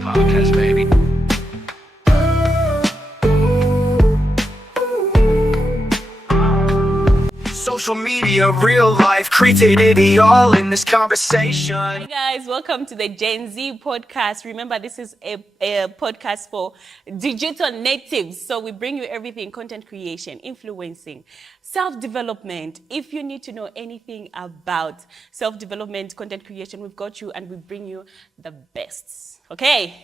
podcast, baby. Social media, real life, created it all in this conversation. Hi guys, welcome to the Gen Z podcast. Remember, this is a podcast for digital natives. So we bring you everything: content creation, influencing, self-development. If you need to know anything about self-development, content creation, we've got you, and we bring you the best. Okay.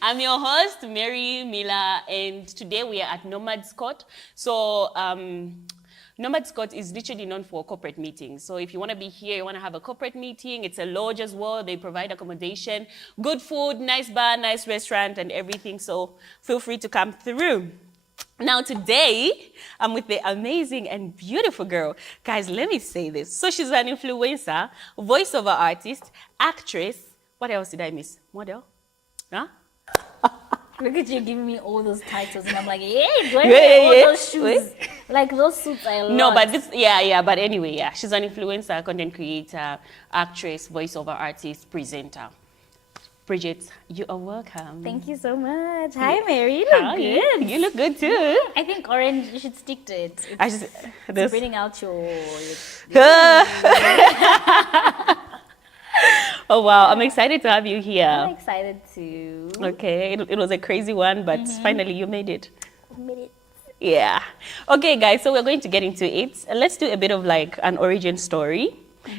I'm your host, Mary Miller, and today we are at Nomad Scott. So Nomad Scott is literally known for corporate meetings. So if you want to be here, you want to have a corporate meeting, it's a lodge as well. They provide accommodation, good food, nice bar, nice restaurant, and everything. So feel free to come through. Now today, I'm with the amazing and beautiful girl. Guys, let me say this. So she's an influencer, voiceover artist, actress. What else did I miss? Model? Huh? Look at you giving me all those titles, and I'm like, yeah, do I wear all those shoes? Like those suits I love. No, but this, but anyway, yeah. She's an influencer, content creator, actress, voiceover artist, presenter. Bridget, you are welcome. Thank you so much. Hi, Mary. You look good. You look good too. I think orange, you should stick to it. It's bringing out your Oh wow, I'm excited to have you here. I'm excited too. Okay, it was a crazy one, but finally you made it. Made it. Yeah. Okay, guys, so we're going to get into it. Let's do a bit of like an origin story.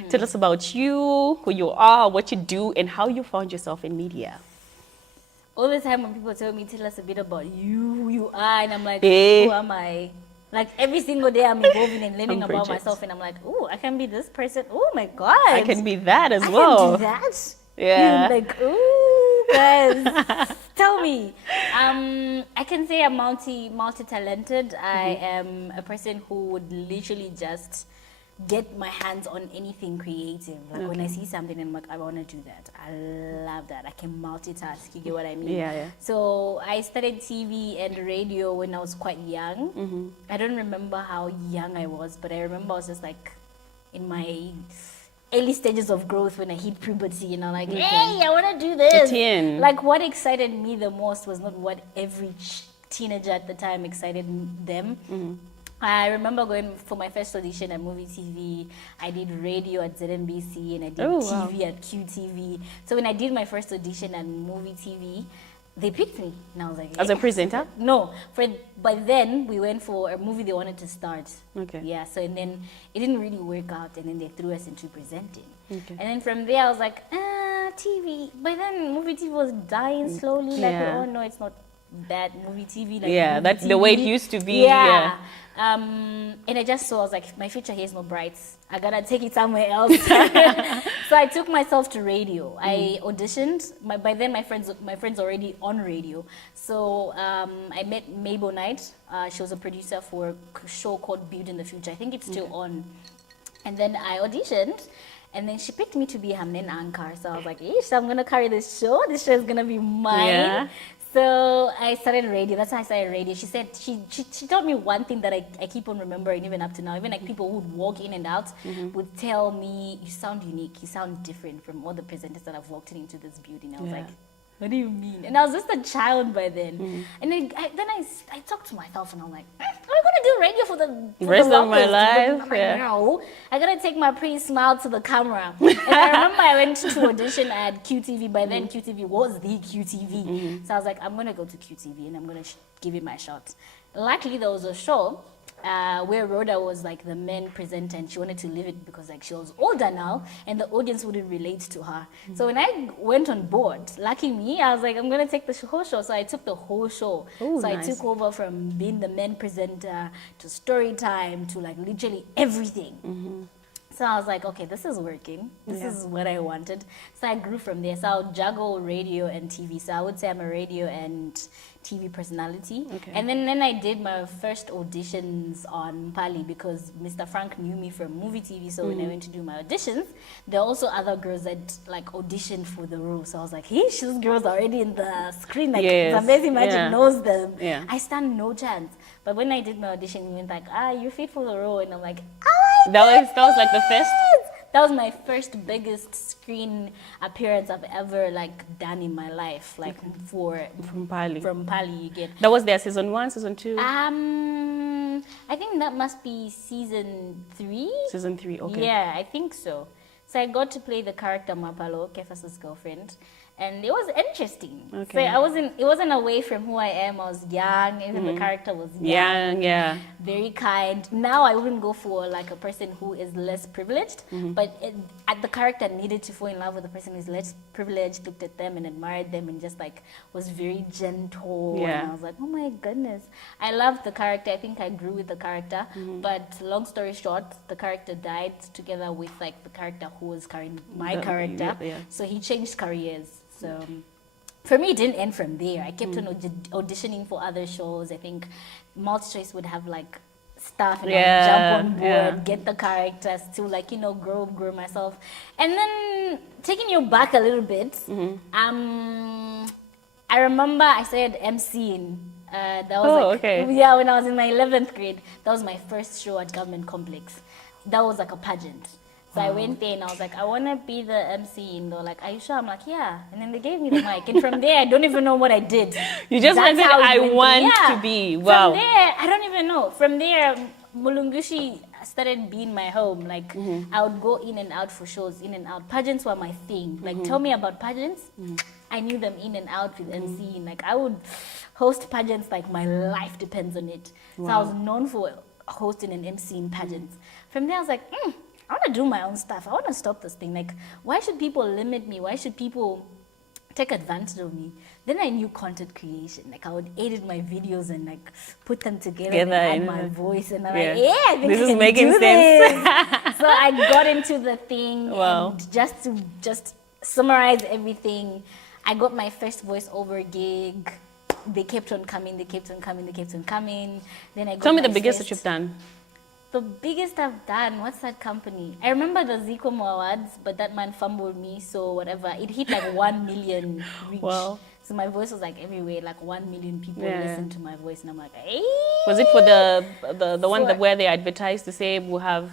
Tell us about you, who you are, what you do, and how you found yourself in media. All the time when people tell me, tell us a bit about you, who you are, and I'm like, Hey. who am I? Like every single day I'm evolving and learning I'm about Bridget. myself, and I'm like, oh, I can be this person. Oh my God. I can be that as I well. can do that. Yeah. Like, ooh, guys, tell me. I can say I'm multi-talented. I am a person who would literally just get my hands on anything creative. Like when I see something and I'm like, I want to do that. I love that. I can multitask. You get what I mean? Yeah. So I studied TV and radio when I was quite young. I don't remember how young I was, but I remember I was just like in my early stages of growth when I hit puberty, you know, like, hey, I want to do this. 18. Like what excited me the most was not what every teenager at the time excited them. I remember going for my first audition at Movie TV. I did radio at ZNBC and I did TV at QTV. So when I did my first audition at Movie TV, they picked me. And I was like, As a presenter? No. By then, we went for a movie they wanted to start. Okay. Yeah, so and then it didn't really work out and then they threw us into presenting. Okay. And then from there, I was like, TV. By then, Movie TV was dying slowly. Like, oh no, it's not that Movie TV. Like that's TV. the way it used to be. Yeah. And I just saw, I was like, my future here is not bright. I gotta take it somewhere else. So I took myself to radio. I auditioned. By then, my friends already on radio. So I met Mabel Knight. She was a producer for a show called Beauty in the Future. I think it's still on. And then I auditioned. And then she picked me to be her main anchor. So I was like, "Ish, I'm gonna carry this show. This show is gonna be mine." Yeah. So I started radio. That's how I started radio. She said she taught me one thing that I keep on remembering even up to now. Even like people who would walk in and out would tell me, "You sound unique. You sound different from all the presenters that I've walked into this building." I was like, "What do you mean?" And I was just a child by then. And then I talked to myself and I'm like, "Am I gonna do radio for the Rest of my longest?" life? I'm like, Yeah. no, I gotta take my pretty smile to the camera. And I remember I went to audition at QTV. By then, QTV was the QTV. So I was like, I'm gonna go to QTV and I'm gonna give it my shot. Luckily, there was a show where Rhoda was like the main presenter and she wanted to leave it because like she was older now and the audience wouldn't relate to her. So when I went on board, lucky me, I was like, I'm going to take the whole show. So I took the whole show. Ooh, so nice. I took over from being the main presenter to story time to like literally everything. So I was like, okay, this is working. This is what I wanted. So I grew from there. So I'll juggle radio and TV. So I would say I'm a radio and TV personality. Okay. And then I did my first auditions on Pali because Mr. Frank knew me from Movie TV. So when I went to do my auditions, there are also other girls that like auditioned for the role. So I was like, hey, these girls are already in the screen. Like Yes. Amazing Magic knows them. Yeah. I stand no chance. But when I did my audition, he went like, you're fit for the role. And I'm like, That was like the first? that was my first biggest screen appearance I've ever like done in my life, like From Pali. From Pali, you get. That was their season 1, season 2? I think that must be season 3. Season 3, okay. Yeah, I think so. So I got to play the character Mapalo, Kefas's girlfriend, and it was interesting. Okay. So it wasn't away from who I am. I was young, even the character was young, Yeah. very kind. Now I wouldn't go for like a person who is less privileged, but the character needed to fall in love with a person who's less privileged, looked at them and admired them and just like was very gentle. Yeah. And I was like, oh my goodness. I loved the character. I think I grew with the character. But long story short, the character died together with like the character who was carrying my character. Yeah. So he changed careers. So for me, it didn't end from there. I kept on auditioning for other shows. I think MultiChoice would have like stuff and I would jump on board, get the characters to like, grow myself. And then taking you back a little bit, I remember I started MCing. That was yeah, when I was in my 11th grade. That was my first show at Government Complex. That was like a pageant. So I went there and I was like, I want to be the MC. And they were like, are you sure? I'm like, yeah. And then they gave me the mic. And from there, I don't even know what I did. You just wanted, I want to be. Wow. From there, I don't even know. From there, Mulungushi started being my home. Like, I would go in and out for shows, in and out. Pageants were my thing. Like, tell me about pageants. I knew them in and out with MCing. Like, I would host pageants like my life depends on it. So I was known for hosting and MCing pageants. From there, I was like, I want to do my own stuff. I want to stop this thing. Like, why should people limit me? Why should people take advantage of me? Then I knew content creation. Like, I would edit my videos and like put them together and add my voice. And I'm like, I think this I is can making do sense. this. So I got into the thing. Wow. And just to summarize everything, I got my first voiceover gig. They kept on coming. Then I got Tell me the my biggest first- that you've done. The biggest I've done, what's that company? I remember the Zikomo Awards, but that man fumbled me, so whatever. It hit like 1 million reach. Wow. So my voice was like everywhere, like 1 million people listened to my voice, and I'm like, hey. Was it for the one that where they advertised to say we'll have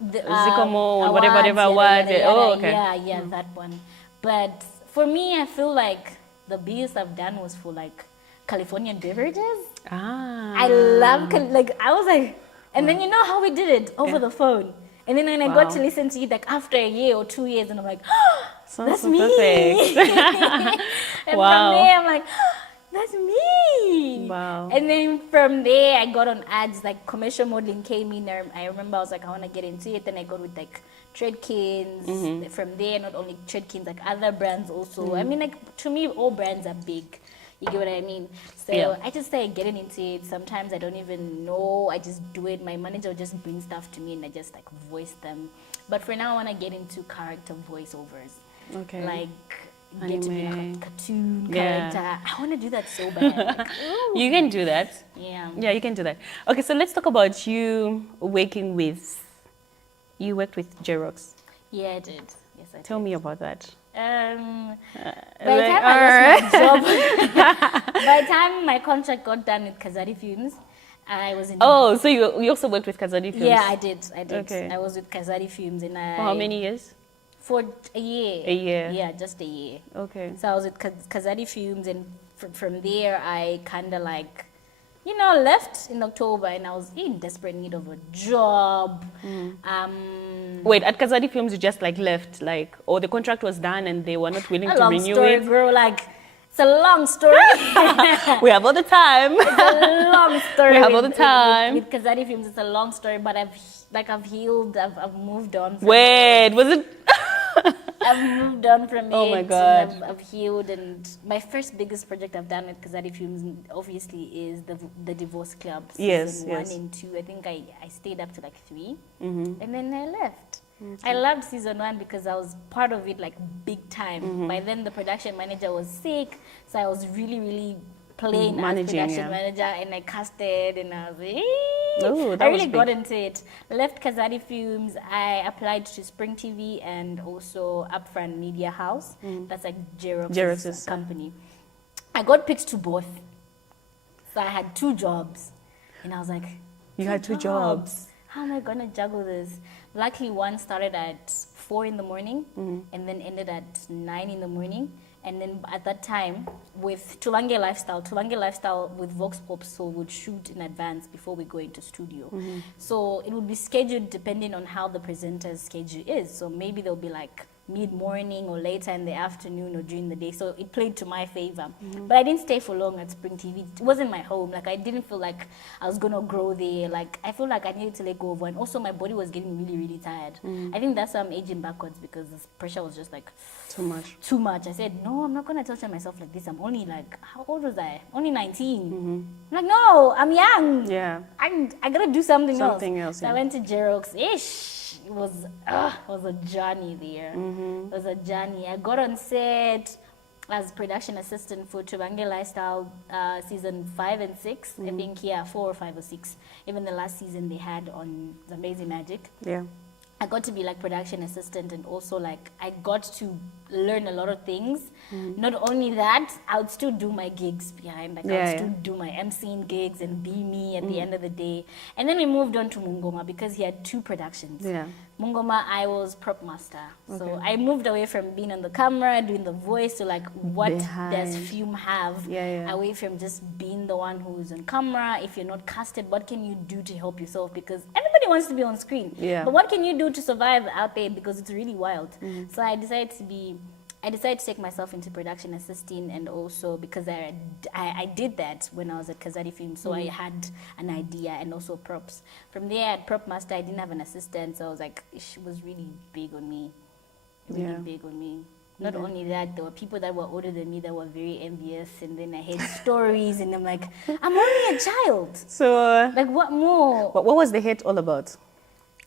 The, Zikomo and awards, whatever award? Oh, okay. Yeah, that one. But for me, I feel like the biggest I've done was for like Californian beverages. I love, like, I was like, and then you know how we did it over the phone. And then when I got to listen to it like after a year or 2 years, and I'm like, that's me. And from there, I'm like, that's me. Wow. And then from there, I got on ads, like commercial modeling came in. I remember I was like, I want to get into it. Then I got with like Treadkins. From there, not only Treadkins, like other brands also. I mean, like to me, all brands are big. You get what I mean? So I just started getting into it. Sometimes I don't even know. I just do it. My manager will just bring stuff to me and I just like voice them. But for now, I want to get into character voiceovers. Okay. Like get to be like Anime. a cartoon character. I want to do that so bad. Like, You can do that. yeah. Yeah, you can do that. Okay, so let's talk about you working with. You worked with Xerox. Yeah, I did. Yes, I did. Tell me about that. By the time I lost my job, by the time my contract got done with Kazadi Films, I was in. Oh, so you also worked with Kazadi Films? Yeah, I did. Okay. I was with Kazadi Films, and For how many years? For a year. A year. Yeah, just a year. Okay. So I was with Kazadi Films, and from there I kind of like, left in October, and I was in desperate need of a job. Wait, at Kazadi Films you just like left, like, or the contract was done and they were not willing A to long renew story, it? girl. Like, it's a long story. We have all the time. It's a long story. We have all the time. With Kazadi Films, it's a long story, but I've healed. I've moved on. Wait, was it? I've moved on from it. Oh my and God. I've healed, and my first biggest project I've done with Kazadi Films obviously is the Divorce Club. Yes, season yes. 1 and 2. I think I stayed up to like 3, and then I left. I loved season 1 because I was part of it like big time. By then the production manager was sick, so I was really, really playing as Managing, production manager, and I casted, and I was like, Oh, that I was really big. got into it. Left Kazadi Films, I applied to Spring TV and also Upfront Media House. That's like Xerox's Xerox's, company. I got picked to both. So I had 2 jobs. And I was like, You had 2 jobs. how am I gonna juggle this? Luckily, one started at 4 in the morning and then ended at 9 in the morning. And then at that time, with Tulange Lifestyle with Vox Pop, so would shoot in advance before we go into studio. So it would be scheduled depending on how the presenter's schedule is. So maybe there'll be like mid-morning or later in the afternoon or during the day. So it played to my favor. But I didn't stay for long at Spring TV. It wasn't my home. Like I didn't feel like I was gonna grow there. Like I feel like I needed to let go of one. Also my body was getting really, really tired. I think that's why I'm aging backwards, because the pressure was just like Too much. too much. I said, no, I'm not gonna torture myself like this. I'm only like, how old was I? Only 19. I'm like, no, I'm young. Yeah. I gotta do something else. else, So yeah. I went to Xerox. It was a journey there. It was a journey. I got on set as production assistant for Tulange Lifestyle season 5 and 6. I think 4 or 5 or 6. Even the last season they had on The Amazing Magic. Yeah. I got to be like production assistant, and also like I got to learn a lot of things. Not only that, I would still do my gigs behind. Like I would still do my emceeing gigs and be me at the end of the day. And then we moved on to Mungoma because he had 2 productions. Yeah. Mungoma, I was prop master. So I moved away from being on the camera, doing the voice, to like what does film have? Away from just being the one who's on camera. If you're not casted, what can you do to help yourself? Because everybody wants to be on screen. Yeah. But what can you do to survive out there? Because it's really wild. So I decided to take myself into production assisting, and also because I did that when I was at Kazadi Film, so I had an idea, and also props. From there at Prop Master, I didn't have an assistant, so I was like, it was really big on me. Big on me. Not only that, there were people that were older than me that were very envious, and then I heard stories, and I'm like, I'm only a child. So, Like, what more? what was the hate all about?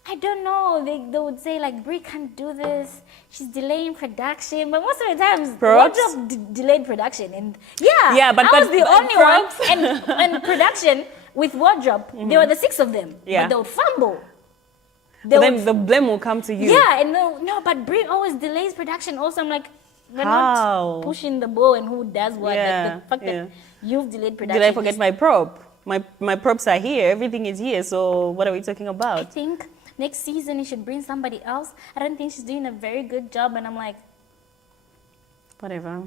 I don't know. They would say like, Brie can't do this. She's delaying production. But most of the times, Props? Wardrobe delayed production. And but I was the only one. props? And production with Wardrobe, there were the 6 of them. Yeah. But they would fumble. But then the blame will come to you. Yeah, and no, but Brie always delays production. Also, I'm like, we're How? not pushing the ball and who does what. Yeah, Like the fact that you've delayed production. Did I forget my prop? My props are here. Everything is here. So what are we talking I about? think next season you should bring somebody else. I don't think she's doing a very good job. And I'm like, Whatever.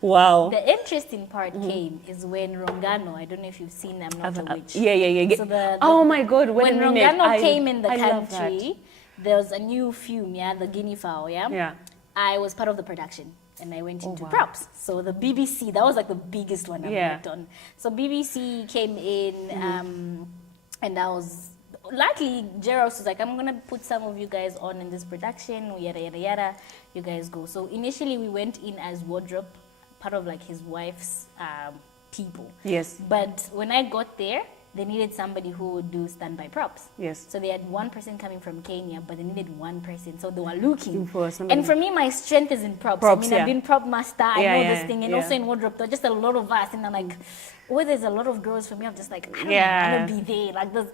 Wow. the interesting part came is when Rongano, I don't know if you've seen I'm Not a Witch. Yeah. So oh my God. when Rongano came in the I love country, there was a new film, the guinea fowl, Yeah. I was part of the production. And I went into wow. props. So the BBC, that was like the biggest one I've worked on. So BBC came in, and I was, luckily, Gerald was like, I'm going to put some of you guys on in this production, yada, yada, yada. You guys go. So initially we went in as wardrobe, part of like his wife's people. Yes. But when I got there, they needed somebody who would do standby props. Yes. So they had one person coming from Kenya, but they needed one person. So they were looking. For somebody. And for me, my strength is in props. Props, I've been prop master. I know this thing. And also in wardrobe, there are just a lot of us. And I'm like, where there's a lot of girls for me, I'm just like, I don't want to be there. Like there's,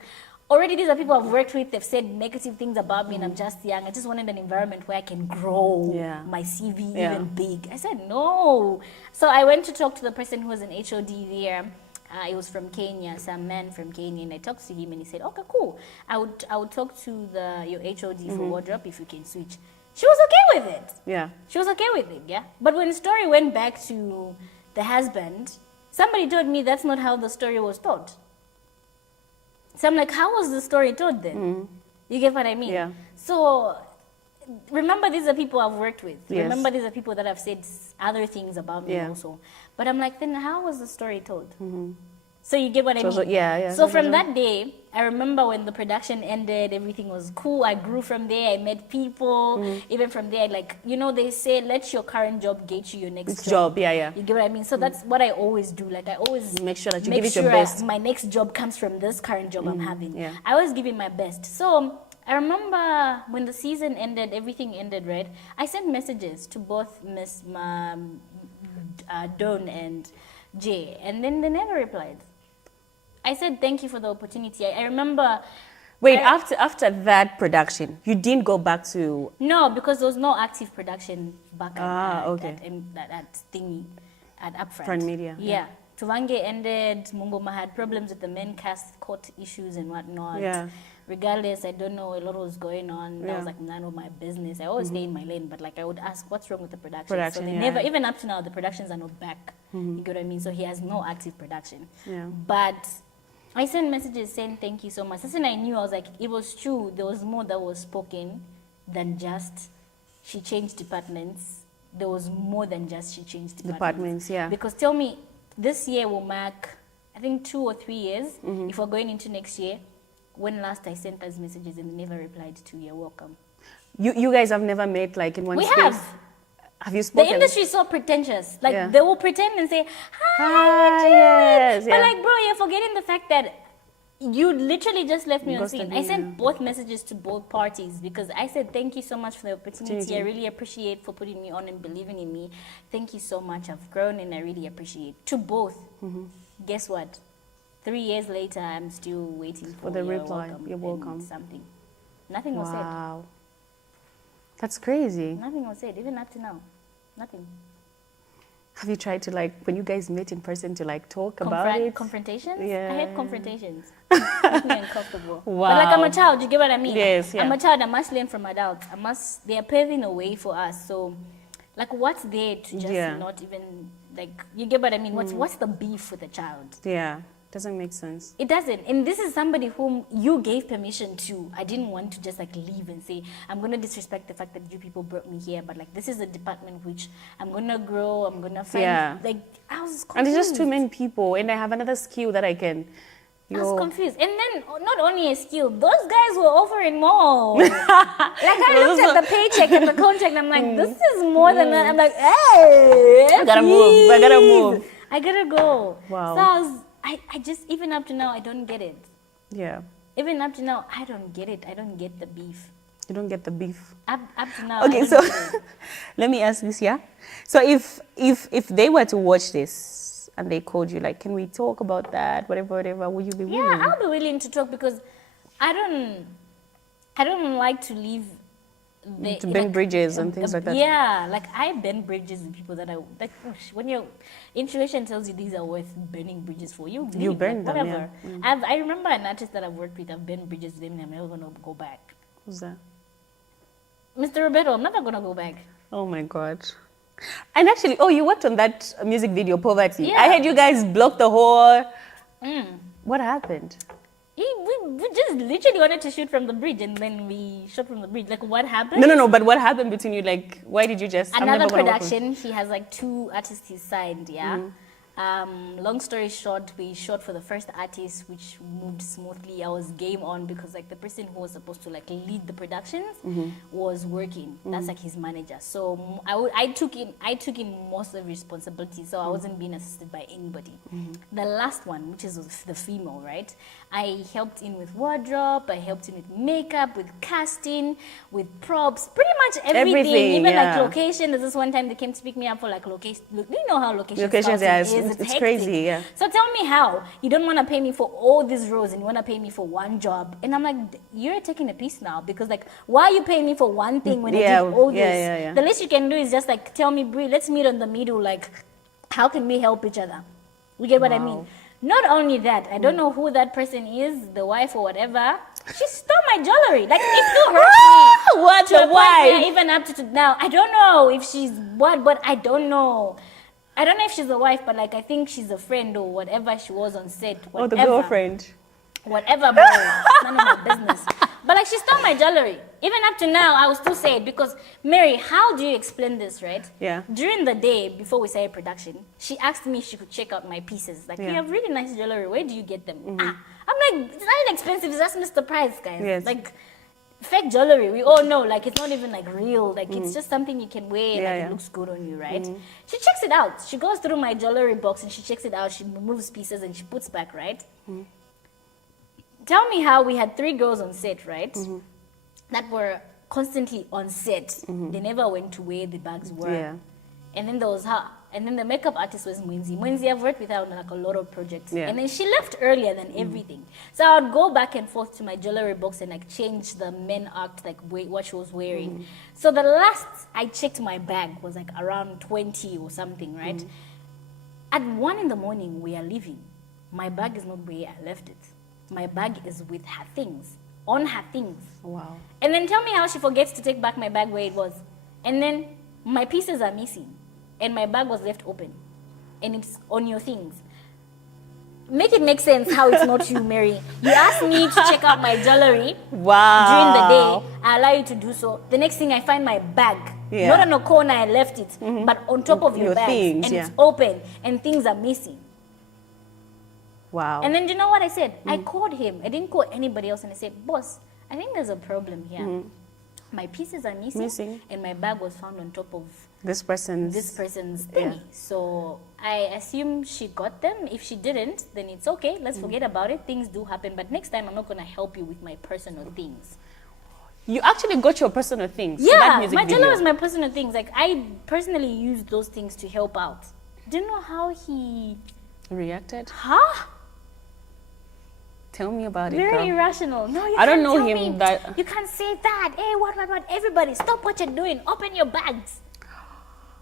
already these are people I've worked with. They've said negative things about me and I'm just young. I just wanted an environment where I can grow my CV even big. I said, no. So I went to talk to the person who was an HOD there. It was from Kenya, some man from Kenya, and I talked to him and he said, okay, cool. I would talk to your HOD for wardrobe if you can switch. She was okay with it. Yeah. She was okay with it, yeah. But when the story went back to the husband, somebody told me that's not how the story was told. So I'm like, how was the story told then? You get what I mean? Yeah. So remember, these are people I've worked with. Yes. Remember, these are people that have said other things about me also. But I'm like, then how was the story told? So you get what I mean? So from that day, I remember when the production ended, everything was cool. I grew from there. I met people. Even from there, like, you know, they say, let your current job get you your next job. Yeah. You get what I mean? So that's what I always do. Like, I always Make sure that you give it your best. my next job comes from this current job I'm having. Yeah. I always give it my best. So I remember when the season ended, everything ended, right? I sent messages to both Miss Dawn and Jay, and then they never replied. I said, thank you for the opportunity. I remember... Wait, after that production, you didn't go back to... No, because there was no active production back at okay. at thingy, at Upfront. Front Media. Yeah. Tuvange ended. Mungoma had problems with the men cast court issues and whatnot. Yeah. Regardless, I don't know, a lot was going on. That was like none of my business. I always stay in my lane, but like I would ask, what's wrong with the production? So they never, even up to now, the productions are not back. You get what I mean? So he has no active production. Yeah. But I sent messages saying thank you so much. That's when I knew, I was like, it was true. There was more that was spoken than just she changed departments. There was more than just she changed departments. Yeah. Because tell me, this year will mark, I think 2 or 3 years. If we're going into next year, when last I sent those messages and they never replied to you're welcome. You guys have never met like in one space? We have. Have you spoken? The industry is so pretentious. Like they will pretend and say, hi, yes. But like, bro, you're forgetting the fact that you literally just left me on scene. I sent both messages to both parties because I said, thank you so much for the opportunity. I really appreciate for putting me on and believing in me. Thank you so much. I've grown and I really appreciate. To both. Guess what? 3 years later, I'm still waiting for the reply. You're welcome. Something. Nothing was said. Wow. That's crazy. Nothing was said, even up to now. Nothing. Have you tried to like, when you guys meet in person, to like talk about it? Confrontations? Yeah. I hate confrontations. Make me uncomfortable. Wow. But like I'm a child, you get what I mean? Yes, yeah. I'm a child, I must learn from adults. They are paving a way for us. So like what's there to just not even, like, you get what I mean? What's the beef with a child? Yeah. Doesn't make sense. It doesn't. And this is somebody whom you gave permission to. I didn't want to just like leave and say, I'm going to disrespect the fact that you people brought me here. But like, this is a department which I'm going to grow. I'm going to find, like, I was confused. And there's just too many people. And I have another skill that I can. I was confused. And then not only a skill, those guys were offering more. Like I looked at the paycheck and the contract. I'm like, this is more than that. I'm like, hey, I gotta move. I gotta move. I gotta go. Wow. So I just, even up to now, I don't get it. Yeah. Even up to now, I don't get it. I don't get the beef. You don't get the beef. Up to now. Okay, so let me ask this, yeah? So if they were to watch this and they called you, like, can we talk about that? Whatever, will you be willing? Yeah, I'll be willing to talk because I don't like to leave to bend bridges and things like that. Yeah, like I bend bridges with people that I like. When your intuition tells you these are worth burning bridges for, you burn them. Whatever. Yeah. I remember an artist that I've worked with. I've burned bridges with him, and I'm never gonna go back. Who's that? Mr. Roberto. I'm never gonna go back. Oh my God. And actually, you worked on that music video, Poverty. Yeah. I heard you guys blocked the whole. What happened? We just literally wanted to shoot from the bridge, and then we shot from the bridge. Like, what happened? No. But what happened between you? Like, why did you just? Another production. He has like 2 artists he signed. Yeah. Long story short, we shot for the first artist, which moved smoothly. I was game on because like the person who was supposed to like lead the productions was working. That's like his manager. So I took in most of the responsibility. So I wasn't being assisted by anybody. The last one, which is the female, right? I helped in with wardrobe. I helped in with makeup, with casting, with props, pretty much everything. Even like location. There's this one time they came to pick me up for like location. Do you know how locations is? It's crazy, yeah. So tell me how you don't want to pay me for all these roles and you want to pay me for one job. And I'm like, you're taking a piece now because like, why are you paying me for one thing when I did all this? Yeah. The least you can do is just like tell me, Brie, let's meet on the middle. Like, how can we help each other? You get what I mean? Not only that, I don't know who that person is, the wife or whatever. She stole my jewelry. Like, it still hurts me. What? The wife? Even up to now, I don't know if she's what, but I don't know. I don't know if she's a wife, but like I think she's a friend or whatever she was on set. Whatever. Oh, the girlfriend. Whatever, bro. None of my business. But like she stole my jewelry. Even up to now, I will still say it because Mary, how do you explain this, right? Yeah. During the day before we started production, she asked me if she could check out my pieces. Like, you have really nice jewelry. Where do you get them? I'm like, it's not expensive. It's just Mr. Price, guys. Yes. Like, fake jewelry, we all know, like, it's not even like real. Like, it's just something you can wear. It looks good on you, right? She checks it out. She goes through my jewelry box and she checks it out. She removes pieces and she puts back, right? Tell me how we had 3 girls on set, right? That were constantly on set. They never went to where the bags were. Yeah. And then there was her. And then the makeup artist was Mwenzi. Mwenzi, I've worked with her on like a lot of projects. Yeah. And then she left earlier than everything. So I would go back and forth to my jewelry box and like change the men act, like what she was wearing. So the last I checked my bag was like around 20 or something, right? At 1 in the morning, we are leaving. My bag is not where I left it. My bag is with her things, on her things. Wow. And then tell me how she forgets to take back my bag where it was. And then my pieces are missing. And my bag was left open. And it's on your things. Make it make sense how it's not you, Mary. You asked me to check out my jewelry during the day. I allow you to do so. The next thing I find my bag. Yeah. Not on a corner I left it, but on top of your bags. things, and yeah. it's open and things are missing. Wow. And then do you know what I said? I called him. I didn't call anybody else and I said, boss, I think there's a problem here. My pieces are missing and my bag was found on top of this person's thingy. Yeah. So I assume she got them. If she didn't, then it's okay. Let's forget about it. Things do happen. But next time, I'm not going to help you with my personal things. You actually got your personal things. Yeah, my jewelry was my personal things. Like, I personally used those things to help out. Do you know how he reacted? Huh? Tell me about it. Very Girl. irrational. No, you I don't can't know tell him me. that. You can't say that. Hey, what? Everybody, stop what you're doing. Open your bags.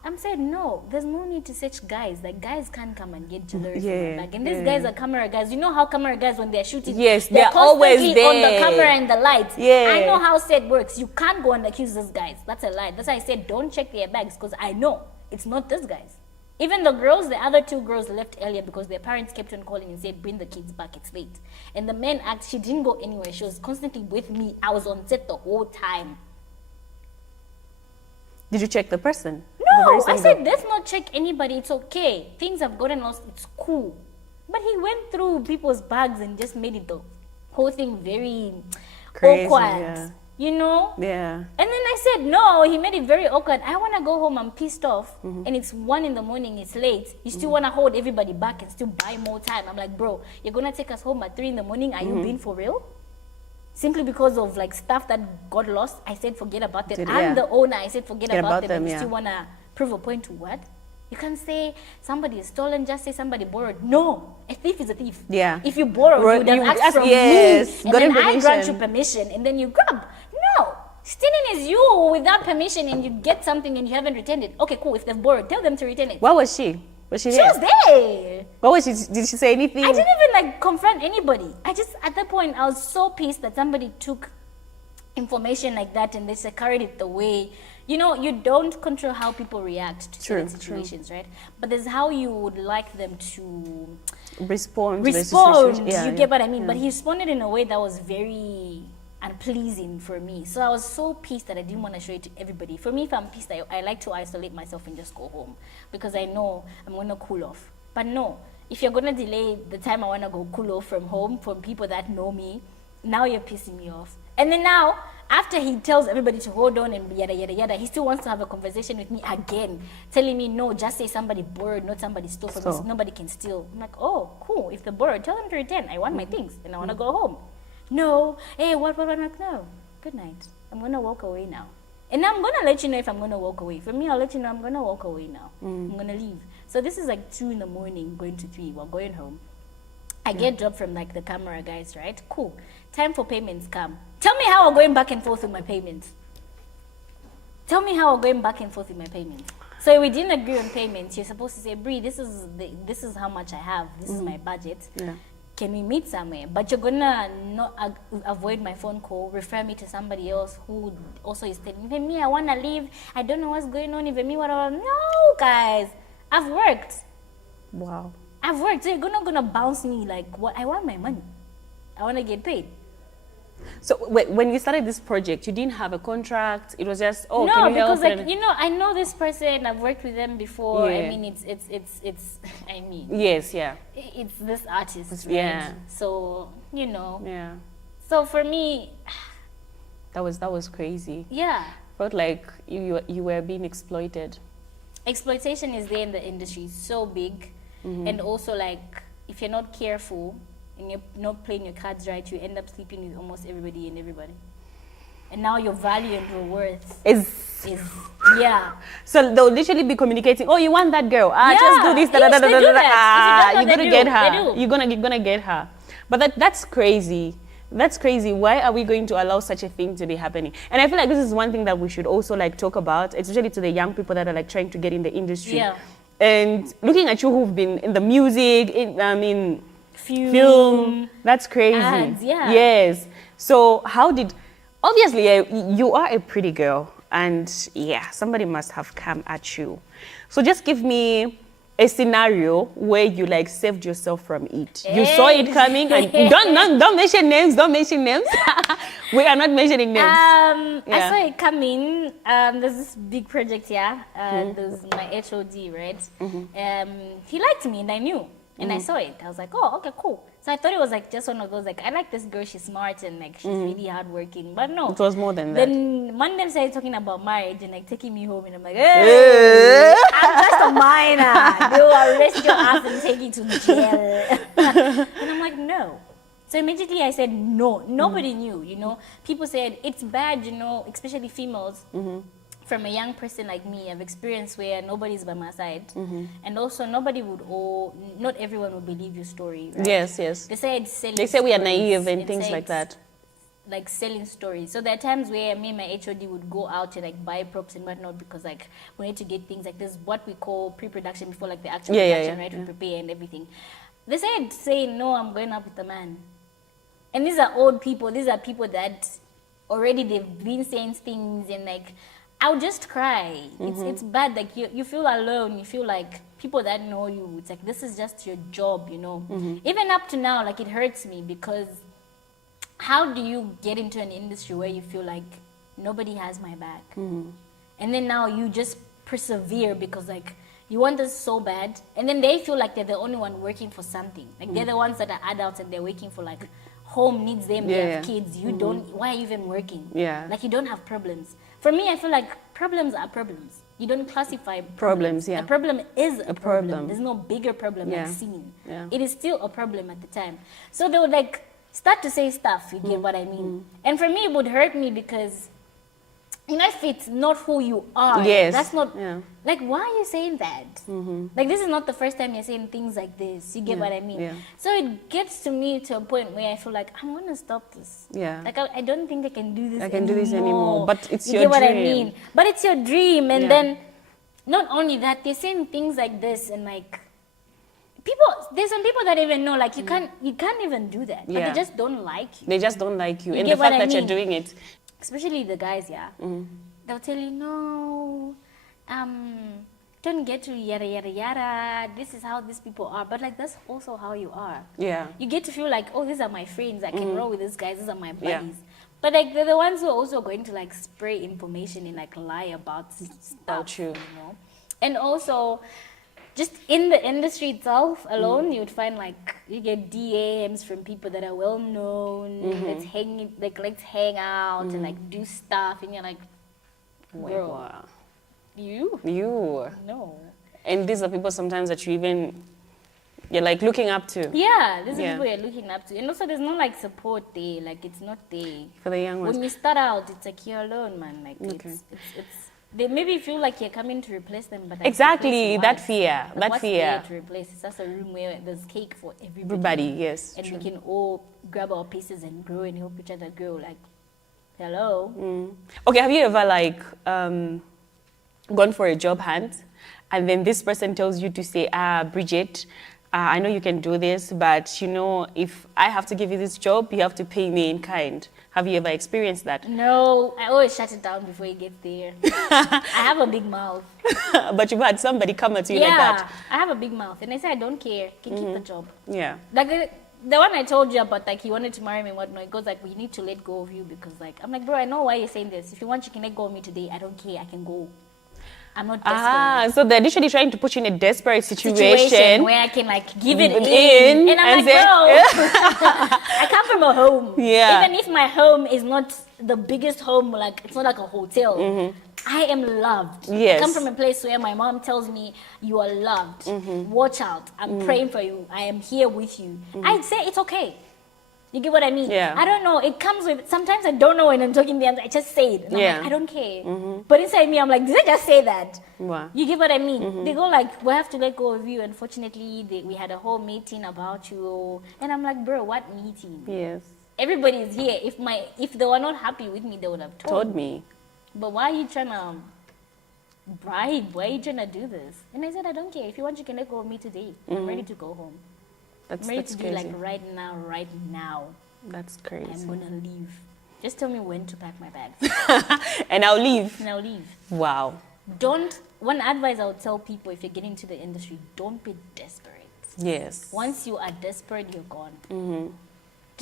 I'm saying, no, there's no need to search guys. Like, guys can't come and get jewelry from my bag. And these guys are camera guys. You know how camera guys, when they're shooting, Yes, they're they're always constantly on the there. camera and the lights. Yeah. I know how set works. You can't go and accuse these guys. That's a lie. That's why I said, don't check their bags, because I know it's not these guys. Even the girls, the other 2 girls left earlier because their parents kept on calling and said, bring the kids back, it's late. And the men she didn't go anywhere. She was constantly with me. I was on set the whole time. Did you check the person? No, I said, let's not check anybody. It's okay. Things have gotten lost. It's cool. But he went through people's bags and just made it the whole thing very Crazy, awkward. yeah. You know? Yeah. And then I said, no, he made it very awkward. I want to go home. I'm pissed off. And it's 1 in the morning. It's late. You still want to hold everybody back and still buy more time. I'm like, bro, you're going to take us home at 3 in the morning? Are you being for real? Simply because of like stuff that got lost, I said, forget about it. I'm the owner. I said, forget about them. And you still want to prove a point to what? You can't say somebody is stolen, just say somebody borrowed. No, a thief is a thief. Yeah. If you borrow, you would have asked from me. And then I grant you permission and then you grab. No. Stealing is you without permission and you get something and you haven't returned it. Okay, cool. If they've borrowed, tell them to return it. Where was she? Was she there? She was there. What was she? Did she say anything? I didn't even like confront anybody. I just, at that point, I was so pissed that somebody took information like that and they carried it the way, you know, you don't control how people react to certain situations, right? But there's how you would like them to respond. You Yeah, get what I mean? But he responded in a way that was very unpleasing for me. So I was so pissed that I didn't want to show it to everybody. For me, if I'm pissed, I like to isolate myself and just go home because I know I'm going to cool off. But no, if you're going to delay the time I want to go cool off from home, from people that know me, now you're pissing me off. And then now, after he tells everybody to hold on and yada, yada, yada, he still wants to have a conversation with me again, telling me, no, just say somebody borrowed, not somebody stole from us. Nobody can steal. I'm like, oh, cool. If they borrowed, tell them to return. I want my things and I want to go home. No, hey, what? I'm like, no, good night. I'm going to walk away now. And I'm going to let you know if I'm going to walk away. For me, I'll let you know I'm going to walk away now. I'm going to leave. So this is like 2 in the morning, going to 3. We're going home. I get dropped from like the camera guys, right? Cool. Time for payments come. Tell me how I'm going back and forth with my payments. Tell me how I'm going back and forth with my payments. So we didn't agree on payments. You're supposed to say, Bree, this is how much I have. This is my budget. Yeah. Can we meet somewhere? But you're gonna not avoid my phone call, refer me to somebody else who also is telling me, I wanna leave. I don't know what's going on. Even me, whatever. No, guys, I've worked. Wow. I've worked. So you're not gonna bounce me like what? I want my money. I wanna get paid. So when you started this project, you didn't have a contract. It was just no, can you help? Because like you know, I know this person. I've worked with them before. Yeah. I mean, it's. I mean. Yes. Yeah. It's this artist. Right? Yeah. So you know. Yeah. So for me. That was crazy. Yeah. Felt like you were being exploited. Exploitation is there in the industry. It's so big, and also like if you're not careful. And you're not playing your cards right, you end up sleeping with almost everybody and everybody. And now your value and your worth is yeah. So they'll literally be communicating, oh, you want that girl? Yeah. Just do this, You're gonna get her. You're gonna get her. But that's crazy. That's crazy. Why are we going to allow such a thing to be happening? And I feel like this is one thing that we should also like talk about, especially to the young people that are like trying to get in the industry. Yeah. And looking at you who've been in the music, film, that's crazy. Ads, yeah. Yes. So obviously, you are a pretty girl, and yeah, somebody must have come at you. So just give me a scenario where you like saved yourself from it. You saw it coming, and don't mention names. Don't mention names. We are not mentioning names. I saw it coming. There's this big project here. There's my HOD, right? He liked me, and I knew. And I saw it. I was like, oh, okay, cool. So I thought it was like just one of those, like, I like this girl, she's smart and like she's really hardworking. But no. It was more than that. Then one of them started talking about marriage and like taking me home, and I'm like, hey, I'm just a minor. They will arrest your ass and take you to jail. And I'm like, no. So immediately I said no. Nobody knew, you know. People said it's bad, you know, especially females. From a young person like me, I've experienced where nobody's by my side, and also not everyone will believe your story. Right? Yes, yes. They say we are naive and things like that. Like selling stories. So there are times where me and my HOD would go out and like buy props and whatnot, because like we need to get things like this, what we call pre-production before like the actual production, right? We prepare and everything. They say no, I'm going out with a man. And these are old people. These are people that already they've been saying things, and like I would just cry. It's bad. Like you feel alone. You feel like people that know you, it's like this is just your job, you know. Even up to now, like it hurts me, because how do you get into an industry where you feel like nobody has my back? And then now you just persevere because like you want this so bad, and then they feel like they're the only one working for something. Like they're the ones that are adults and they're working for like home needs them, they have kids. You don't, why are you even working? Like you don't have problems. For me, I feel like problems are problems. You don't classify problems. A problem is a problem. There's no bigger problem I've seen. It is still a problem at the time. So they would like start to say stuff, you get what I mean? And for me, it would hurt me because, you know, if it's not who you are, that's not, like, why are you saying that? Like, this is not the first time you're saying things like this, you get what I mean? So it gets to me to a point where I feel like, I'm going to stop this. Like, I don't think I can do this anymore. But it's you your get dream. What I mean? But it's your dream, and then, not only that, they're saying things like this, and like, there's some people that even know, like, you can't even do that. But they just don't like you. They just don't like you. You And get the fact what I that you're mean? doing it. Especially the guys, they'll tell you, no, don't get to yada yada yada, this is how these people are. But like, that's also how you are. You get to feel like, oh, these are my friends, I can roll with these guys, these are my buddies. But like, they're the ones who are also going to like spray information and like lie about stuff, you know. And also, just in the industry itself alone, you would find like you get DMs from people that are well known. Let's hang out and like do stuff, and you're like, bro, you no. And these are people sometimes that you're like looking up to. These are people you're looking up to, and also there's no like support there. Like it's not there for the young ones. When you start out, it's like you're alone, man. Like it's they maybe feel like you're coming to replace them, but exactly that fear. Like, what's there to replace? It's just a room where there's cake for everybody. Yes, and we can all grab our pieces and grow and help each other grow. Like, hello. Okay, have you ever like gone for a job hunt, and then this person tells you to say, Bridget, I know you can do this, but you know, if I have to give you this job, you have to pay me in kind. Have you ever experienced that? No, I always shut it down before you get there. I have a big mouth. But you've had somebody come at you like that. I have a big mouth, and I say I don't care. You can keep the job. Like the one I told you about, like he wanted to marry me and whatnot, it goes like, we need to let go of you, because like, I'm like, bro, I know why you're saying this. If you want, you can let go of me today. I don't care. I can go. I'm not desperate. So they're literally trying to put you in a desperate situation where I can like give it in. And I'm like, bro, I come from a home. Even if my home is not the biggest home, like it's not like a hotel, I am loved. I come from a place where my mom tells me, you are loved. Watch out. I'm praying for you. I am here with you. I'd say it's okay. You get what I mean? I don't know. It comes with, sometimes I don't know when I'm talking to them. I just say it. And I'm like, I don't care. But inside me, I'm like, did I just say that? You get what I mean? They go like, we have to let go of you. Unfortunately, we had a whole meeting about you. And I'm like, bro, what meeting? Everybody is here. If they were not happy with me, they would have told me. But why are you trying to bribe. Why are you trying to do this? And I said, I don't care. If you want, you can let go of me today. I'm ready to go home. I'm ready to do like right now. That's crazy. I'm gonna leave. Just tell me when to pack my bags. And I'll leave. And I'll leave. Wow. One advice I would tell people if you're getting into the industry, don't be desperate. Yes. Once you are desperate, you're gone.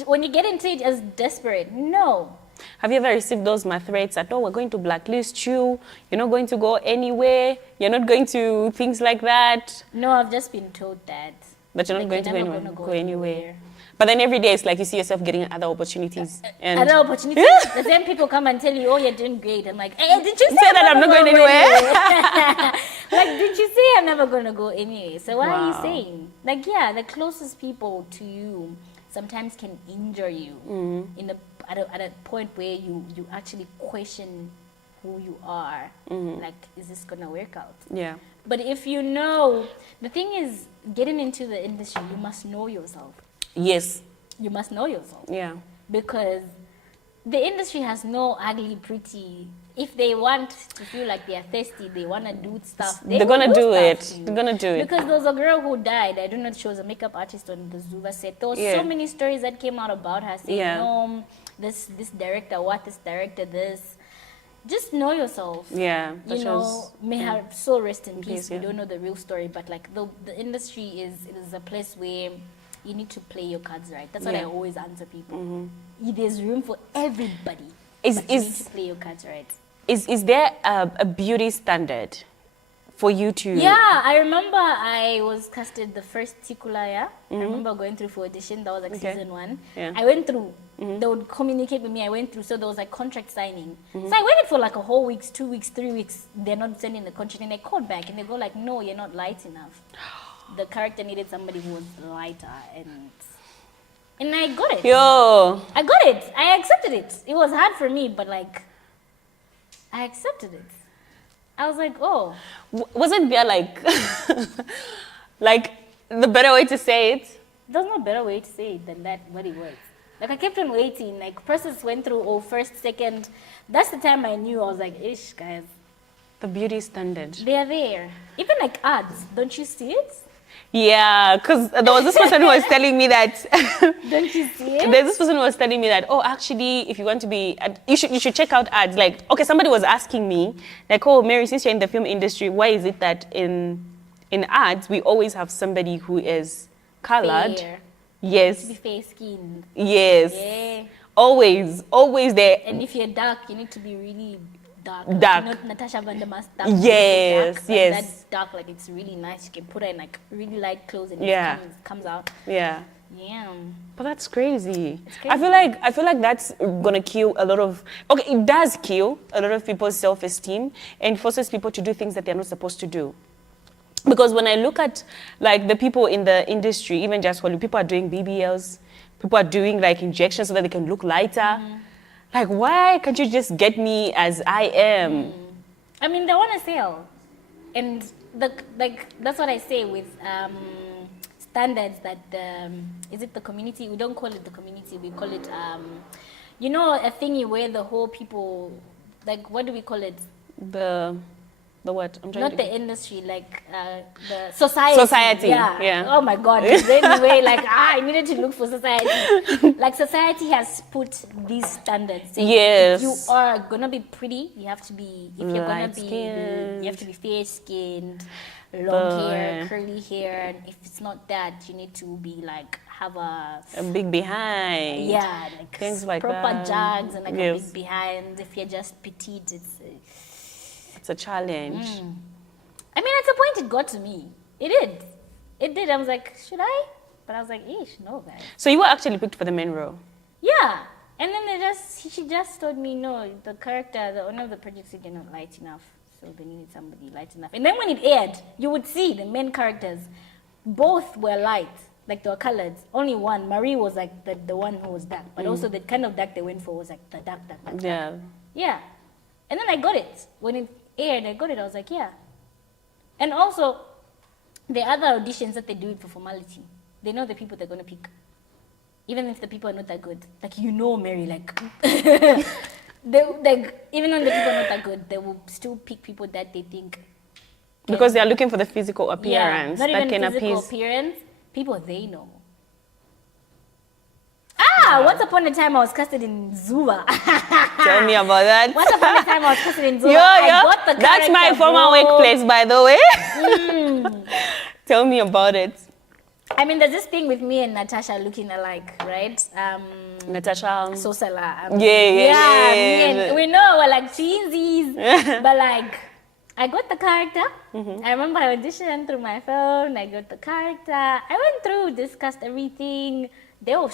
When you get into it as desperate, no. Have you ever received those threats that, oh, we're going to blacklist you, you're not going to go anywhere, you're not going to things like that? No, I've just been told that. But you're not going to go anywhere. But then every day it's like you see yourself getting other opportunities. And other opportunities. The same people come and tell you, oh, you're doing great. I'm like, hey, did you say that I'm not going anywhere? Like, did you say I'm never going to go anywhere? So what are you Wow. saying? Like, yeah, the closest people to you sometimes can injure you at a point where you actually question who you are. Like, is this going to work out? Yeah. But if you know, the thing is, getting into the industry, you must know yourself. Yes. You must know yourself. Yeah. Because the industry has no ugly, pretty. If they want to feel like they are thirsty, they want to do stuff. They're going to do it. To you. They're going to do it. Because there was a girl who died. I don't know if she was a makeup artist on the ZULU set. There was so many stories that came out about her saying, no, this director, this director, this. Just know yourself. Yeah. You know, may her soul rest in peace. We yeah. don't know the real story, but like the industry is a place where you need to play your cards right. That's what I always answer people. There's room for everybody. You need to play your cards right. Is there a beauty standard for you to? Yeah, I remember I was casted the first Tikula. I remember going through for audition. That was like season 1. Yeah. I went through. They would communicate with me. I went through. So there was like contract signing. So I waited for like a whole week, 2 weeks, 3 weeks. They're not sending the contract, and I called back and they go like, "No, you're not light enough." The character needed somebody who was lighter, and I got it. Yo. I got it. I accepted it. It was hard for me, but like, I accepted it. I was like, oh. Wasn't there like, like the better way to say it? There's no better way to say it than that, what it was. Like I kept on waiting, like process went through, first, second. That's the time I knew. I was like, ish, guys. The beauty standard. They are there. Even like ads, don't you see it? Yeah, because there was this person who was telling me that. Don't you see it? There's this person who was telling me that, oh, actually, if you want to be, you should check out ads. Like, okay, somebody was asking me, like, oh, Mary, since you're in the film industry, why is it that in ads we always have somebody who is colored? Fair. Yes. To be fair skinned. Yes. Yeah. Always there. And if you're dark, you need to be really dark. Dark. Not Natasha Vandermas dark. Yes, dark, yes. That's dark, like it's really nice. You can put her in like really light clothes and Yeah. it comes out. Yeah. Yeah. But that's crazy. It's crazy. I feel like that's gonna kill a lot of. Okay, it does kill a lot of people's self-esteem and forces people to do things that they're not supposed to do. Because when I look at like the people in the industry, even just when people are doing BBLs, people are doing like injections so that they can look lighter. Like, why can't you just get me as I am? I mean, they want to sell, and that's what I say with standards. That is it the community? We don't call it the community. We call it you know, a thingy where the whole people, like, what do we call it? The what? I'm trying Not to... the industry, like the society. Society, yeah. Oh my God. Anyway, like I needed to look for society. Like society has put these standards. Saying Yes. if you are gonna be pretty, you have to be. If you're gonna be, Light-skinned. you have to be fair skinned, long hair, curly hair. And if it's not that, you need to be like have a big behind. yeah, like Things like proper that. jugs and like a Yes. big behind. If you're just petite, It's a challenge. I mean, at a point, it got to me. It did. It did. I was like, should I? But I was like, ish, no, guys. So you were actually picked for the main role. Yeah. And then she just told me, no, the character, the owner of the project said you're not light enough. So they needed somebody light enough. And then when it aired, you would see the main characters, both were light. Like they were colored. Only one, Marie, was like the one who was dark. But also the kind of dark they went for was like the dark. Yeah. Yeah. And then I got it. When it aired, I got it. I was like, yeah. And also, the other auditions that they do it for formality, they know the people they're going to pick. Even if the people are not that good. Like, you know Mary, like... They like even when the people are not that good, they will still pick people that they think. Because they are looking for the physical Yeah, appearance not that even can physical appease. appearance. People they know. Once upon a time I was casted in ZULU. Tell me about that. Once upon a time I was casted in ZULU. Yo, I got the that's my character, former bro. workplace, by the way. Tell me about it. I mean, there's this thing with me and Natasha looking alike, right? Natasha. Sosala. Yeah. Me and, we know we're like twinsies, but like, I got the character. I remember I auditioned through my phone. I got the character. I went through, discussed everything. Day of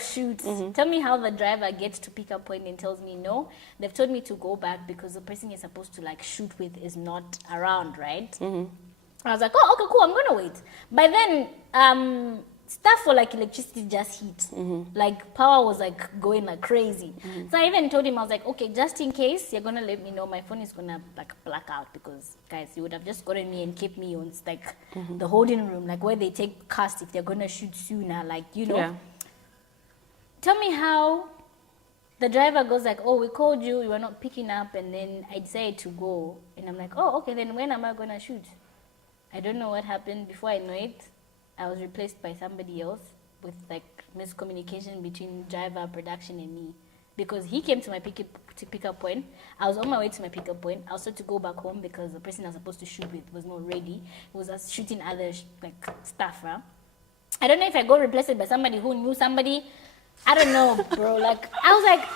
shoot. Tell me how the driver gets to pick up point and tells me no. They've told me to go back because the person you're supposed to like shoot with is not around, right? I was like, oh, okay, cool, I'm gonna wait. By then, stuff for like electricity just hit. Like power was like going like crazy. So I even told him, I was like, okay, just in case, you're gonna let me know my phone is gonna like black out because guys, you would have just gotten me and kept me on like the holding room, like where they take cast if they're gonna shoot sooner, like, you know. Yeah. Tell me how the driver goes like, oh, we called you, you were not picking up, and then I decided to go. And I'm like, oh, okay, then when am I gonna shoot? I don't know what happened. Before I know it, I was replaced by somebody else with like miscommunication between driver, production, and me. Because he came to my pickup point. I was on my way to my pickup point. I was supposed to go back home because the person I was supposed to shoot with was not ready. It was us shooting other like stuff, right? I don't know if I got replaced by somebody who knew somebody. I don't know, bro. Like, I was like,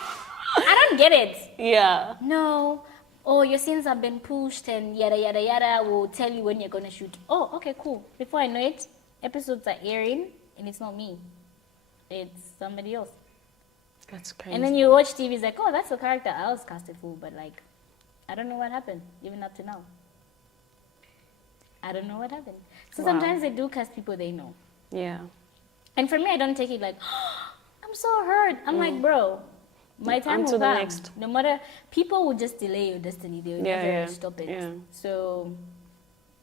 I don't get it. Yeah. No. Oh, your scenes have been pushed and yada, yada, yada. We'll tell you when you're going to shoot. Oh, okay, cool. Before I know it, episodes are airing and it's not me. It's somebody else. That's crazy. And then you watch TV, it's like, oh, that's the character I was casted for. But like, I don't know what happened, even up to now. I don't know what happened. So sometimes they do cast people they know. Yeah. And for me, I don't take it like, oh, I'm so hurt. I'm like, bro, my time will to the come. next. No matter, people will just delay your destiny. They will never stop it. Yeah. So,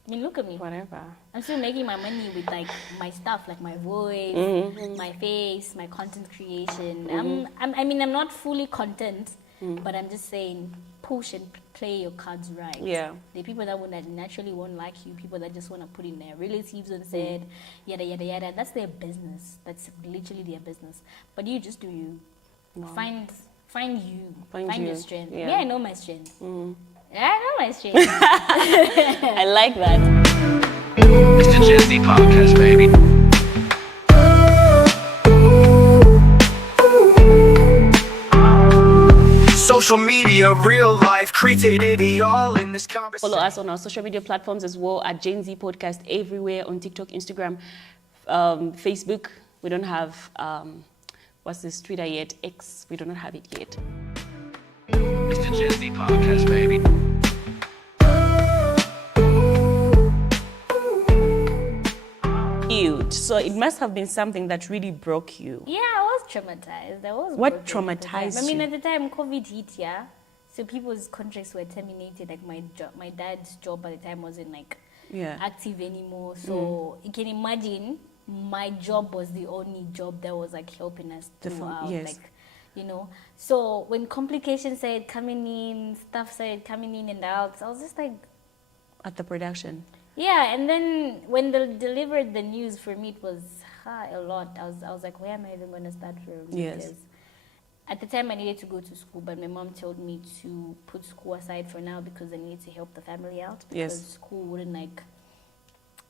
I mean, look at me. Whatever. I'm still making my money with like my stuff, like my voice, my face, my content creation. I mean, I'm not fully content, but I'm just saying, push and play your cards right. Yeah. The people that naturally won't like you, people that just want to put in their relatives and said, yada, yada, yada. That's their business. That's literally their business. But you just do you. Wow. Find you. Find you. your strength. Yeah. Yeah, I know my strength. I know my strength. I like that. It's the Gen Z podcast, baby. Social media, real life, created it all in this conversation. Follow us on our social media platforms as well at Gen Z Podcast everywhere on TikTok, Instagram, Facebook. We don't have, what's this, Twitter yet? X, we do not have it yet. It's the Gen Z podcast, baby. Huge. So it must have been something that really broke you. Yeah, I was traumatized. I was What broken at the time. traumatized I mean, you? at the time, COVID hit, yeah. So people's contracts were terminated. Like my dad's job at the time wasn't like active anymore. So you can imagine, my job was the only job that was like helping us throughout. Like, you know. So when complications started coming in, stuff started coming in and out, I was just like, At the production. yeah. And then when they delivered the news, for me it was a lot. I was like, where am I even going to start from? Yes. Because at the time I needed to go to school, but my mom told me to put school aside for now because I needed to help the family out. Because school wouldn't like,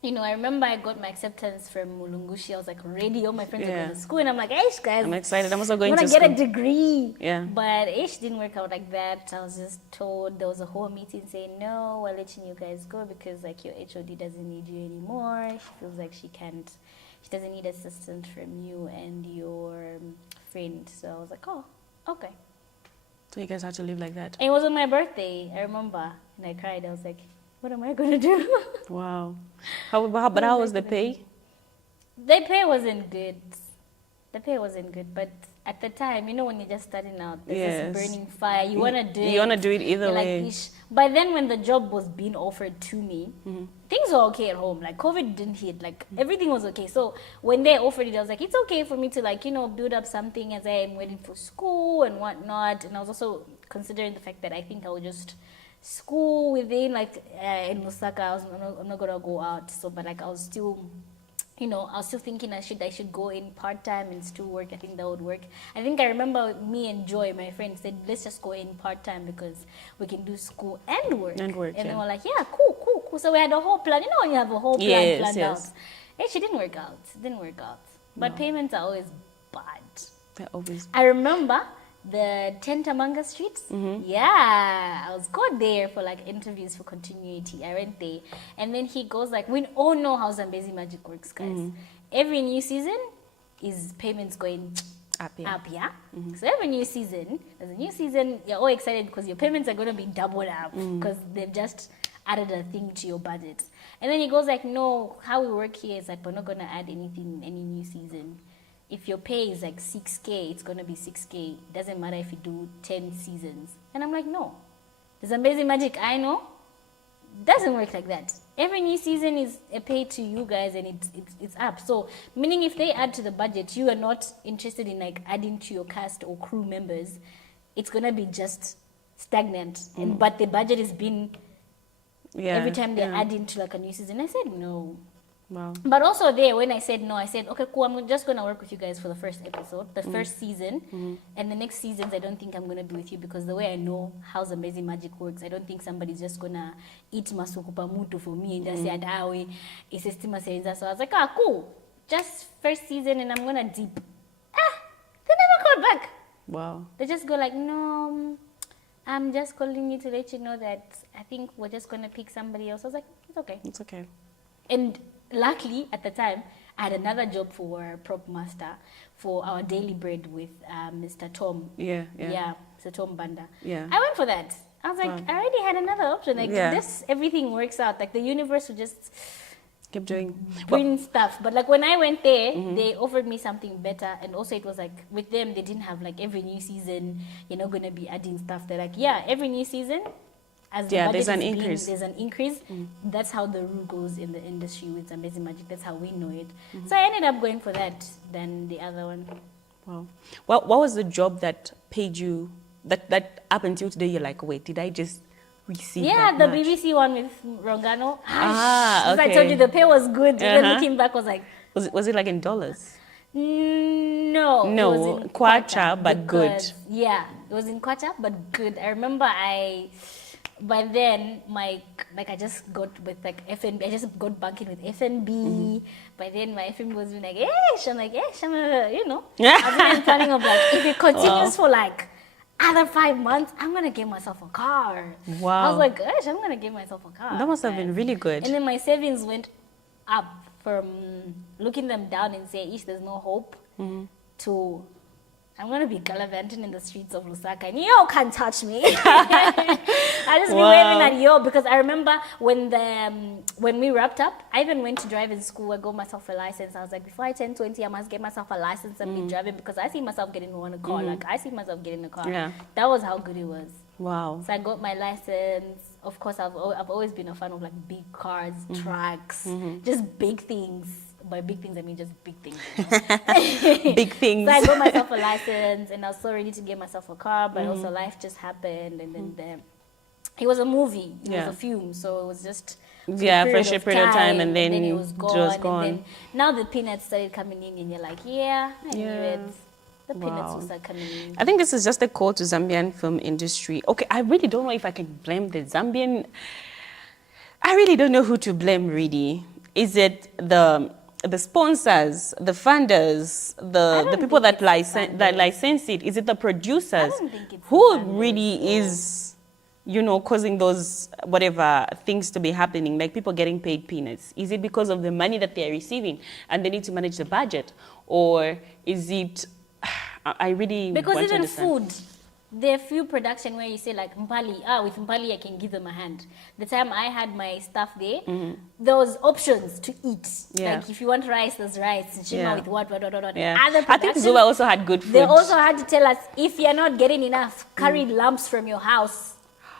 you know, I remember I got my acceptance from Mulungushi. I was like ready, all my friends are going to school, and I'm like, "Eish, guys, I'm excited. I'm also I going want to to school. get a degree." Yeah. But it didn't work out like that. I was just told, there was a whole meeting saying, no, we're letting you guys go because like your HOD doesn't need you anymore. She feels like she doesn't need assistance from you and your friend. So I was like, oh, okay. So you guys had to live like that. And it was on my birthday, I remember. And I cried. I was like, what am I going to do? Wow. How was the pay? The pay wasn't good. But at the time, you know, when you're just starting out, there's this burning fire. You want to do it. You want to do it either You're way. like, "Ish, But then when the job was being offered to me, things were okay at home. Like COVID didn't hit, like everything was okay. So when they offered it, I was like, it's okay for me to like, build up something as I'm waiting for school and whatnot. And I was also considering the fact that I think I would just school within like in Lusaka. I'm not gonna go out. So, but like I was still thinking I should go in part-time and still work. I think that would work. I think I remember me and Joy, my friend, said, let's just go in part-time because we can do school and work. And then we're like, yeah, cool. So we had a whole plan. When you have a whole plan planned out. It didn't work out. But payments are always bad. They're always I remember the Tentamanga Street. Yeah, I was going there for like interviews for continuity. I went there, and then he goes like, we all know how Zambezi Magic works, guys. Every new season is payments going up, yeah. So every new season, there's a new season. You're all excited because your payments are going to be doubled up because they've just added a thing to your budget. And then he goes like, no, how we work here is like we're not going to add anything in any new season. If your pay is like 6K, it's going to be 6K. It doesn't matter if you do 10 seasons. And I'm like, no. There's amazing magic, I know. Doesn't work like that. Every new season is a pay to you guys and it's up. So, meaning if they add to the budget, you are not interested in like adding to your cast or crew members. It's going to be just stagnant. But the budget is being, every time they add into like a new season. I said, no. Wow. But also there, when I said no, I said, okay, cool, I'm just going to work with you guys for the first episode, the first season. And the next seasons, I don't think I'm going to be with you because the way I know how Amazing Magic works, I don't think somebody's just going to eat masukupa mutu for me and just say, adawe, isestima serenza. So I was like, cool. Just first season and I'm going to dip. They never called back. Wow. They just go like, no, I'm just calling you to let you know that I think we're just going to pick somebody else. I was like, it's okay. It's okay. And luckily, at the time, I had another job for prop master for our daily bread with Mr. Tom. Yeah. Mr. Tom Banda. Yeah. I went for that. I was like, Wow. I already had another option. Like, this, everything works out. Like, the universe would just keep doing bring stuff. But, like, when I went there, they offered me something better. And also, it was like, with them, they didn't have, like, every new season, you're not going to be adding stuff. They're like, every new season, as the budget there's an is increase. There's an increase. That's how the rule goes in the industry with Amazing Magic. That's how we know it. So I ended up going for that than the other one. Wow. What was the job that paid you, that up until today you're like, wait, did I just receive that the much? BBC one with Rongano. Okay. I told you the pay was good. And then looking back was like... Was it like in dollars? No. No, it was in kwacha, but good. Yeah, it was in kwacha, but good. I remember by then, I just got with like FNB. I just got banking with FNB. By then, my FNB was like, I'm like, you know. I was even planning of like, if it continues for like other 5 months, I'm going to get myself a car. Wow. I was like, I'm going to get myself a car. That must have been really good. And then my savings went up from looking them down and say, there's no hope, to... I'm going to be gallivanting in the streets of Lusaka and yo can't touch me. I just be waving at yo because I remember when we wrapped up, I even went to driving school. I got myself a license. I was like, before I turn 20, I must get myself a license and be driving because I see myself getting on a car. Like I see myself getting a car. Yeah. That was how good it was. Wow. So I got my license. Of course, I've always been a fan of like big cars, trucks, just big things. By big things, I mean just big things. Big things. So I got myself a license, and I was so ready to get myself a car, but also life just happened, and then it was a movie, it was a film, so it was just for a short period of time, and then it was gone. And then now the peanuts started coming in, and you're like, I knew it. The peanuts will start coming in. I think this is just a call to Zambian film industry. Okay, I really don't know if I can blame the Zambian. I really don't know who to blame, really. Is it the sponsors, the funders, the people that license it? Is it the producers? I don't think it's who really is, causing those whatever things to be happening, like people getting paid peanuts? Is it because of the money that they are receiving and they need to manage the budget, or is it? I really because want even to understand. food. There are few production where you say like Mpali, with Mpali I can give them a hand. The time I had my staff there, there was options to eat. Yeah. Like if you want rice, there's rice. Shima with what. Yeah. Other I think Zula also had good food. They also had to tell us if you're not getting enough, carry lumps from your house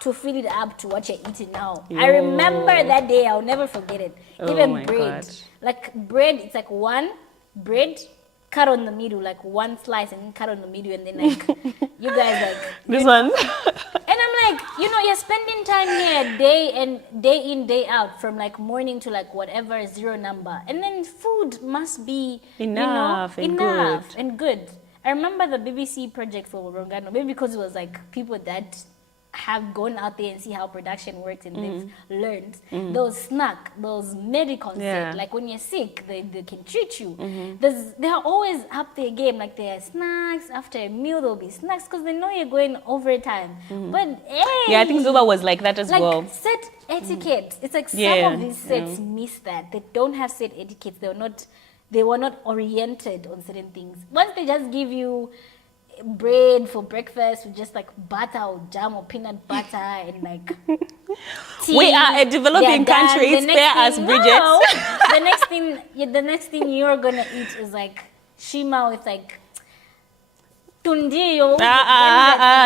to fill it up to what you're eating now. Yo. I remember that day. I'll never forget it. Oh Even my bread. God. Like bread, it's like one bread cut on the middle, like one slice and then cut on the middle, and then like you guys like This one. and I'm like, you're spending time here day in, day out, from like morning to like whatever zero number. And then food must be Enough and enough good. and good. I remember the BBC project for Rongano, maybe because it was like people that have gone out there and see how production works and they've learned. Those snack, those medical set, like when you're sick, they can treat you. They're always up their game, like there are snacks, after a meal there'll be snacks because they know you're going overtime. But hey, Yeah, I think Zula was like that as like well. set etiquette. It's like Yeah, some of these sets miss that. They don't have set etiquette. They were not oriented on certain things. Once they just give you bread for breakfast with just like butter or jam or peanut butter and like tea, We are a developing they're done. country. The Spare next us, thing- Bridget. no. the next thing you're gonna eat is like shima with like tundiyo.